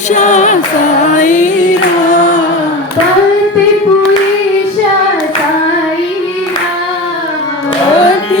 पुरुषा साईरा भक्ती पुरुषा साईरा भक्ती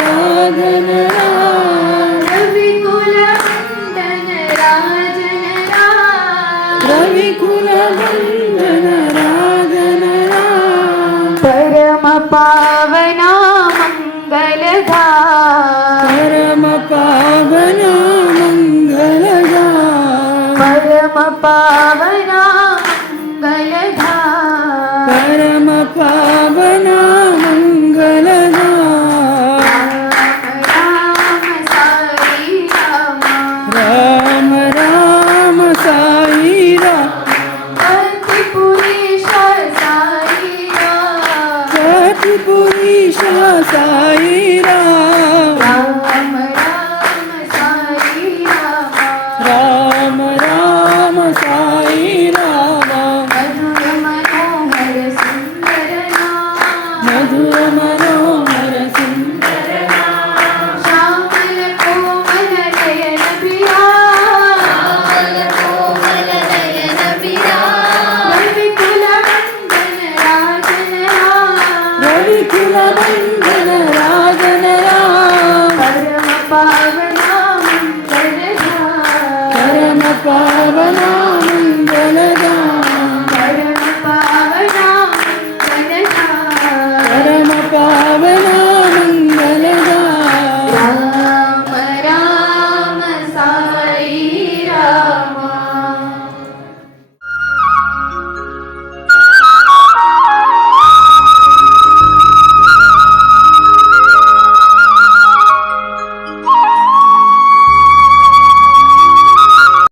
पावना मङ्गलधा परम पावन मङ्गलगा परम पावना मङ्गलधा परम पावन पुरुष साई राम राम राम Parvana